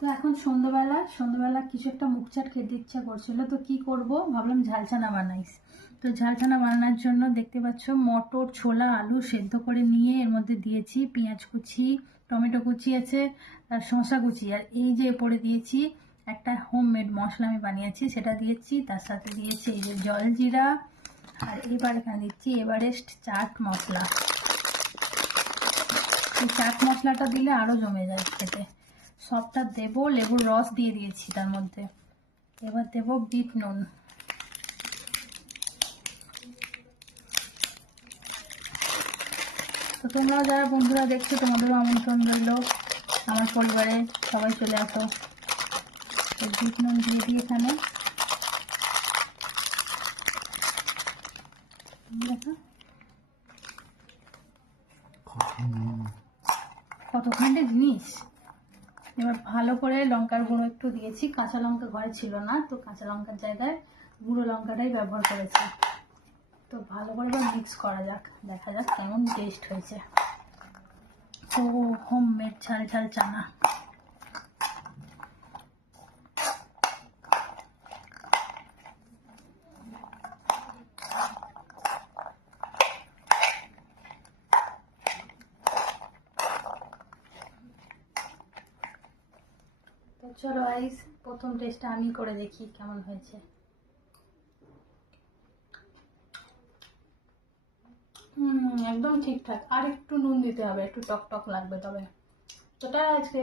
তো এখন সন্ধ্যাবেলা কিছু একটা মুখচাট খেতে ইচ্ছা করছিল, তো কি করব ভাবলাম ঝালচানা বানাইস। তো ঝালচানা বানানোর জন্য দেখতে পাচ্ছ মটর, ছোলা, আলু সেদ্ধ করে নিয়ে এর মধ্যে দিয়েছি পেঁয়াজ কুচি, টমেটো কুচি আছে, আর শসা কুচি, আর এই যে পরে দিয়েছি একটা হোমমেড মশলা আমি বানিয়েছি সেটা দিয়েছি, তার সাথে দিয়েছি এই যে জলজিরা, আর এবার এখানে দিচ্ছি এভারেস্ট চাট মশলা। এই চাট মশলাটা দিলে আরও জমে যায় খেতে। সবটা দেবো, লেবুর রস দিয়ে দিয়েছি তার মধ্যে। এবার দেবো বিট নুন। তো তোমরাও যারা বন্ধুরা দেখছো তোমাদেরও আমন্ত্রণ রইল আমার পরিবারে, সবাই চলে আসো। বিট নুন দিয়ে দিই এখানে। দেখো কতখানি জিনিস। এবার ভালো করে লঙ্কার গুঁড়ো একটু দিয়েছি, কাঁচা লঙ্কা ঘরে ছিল না, তো কাঁচা লঙ্কার জায়গায় গুঁড়ো লঙ্কাটাই ব্যবহার করেছি। তো ভালো করে এবার মিক্স করা যাক, দেখা যাক কেমন টেস্ট হয়েছে। তো হোমমেড ঝাল ঝাল চানা। তো চলো গাইস, প্রথম টেস্টটা আমি করে দেখি কেমন হয়েছে। একদম ঠিকঠাক, আর একটু নুন দিতে হবে, একটু টক টক লাগবে তবে। তো আজকে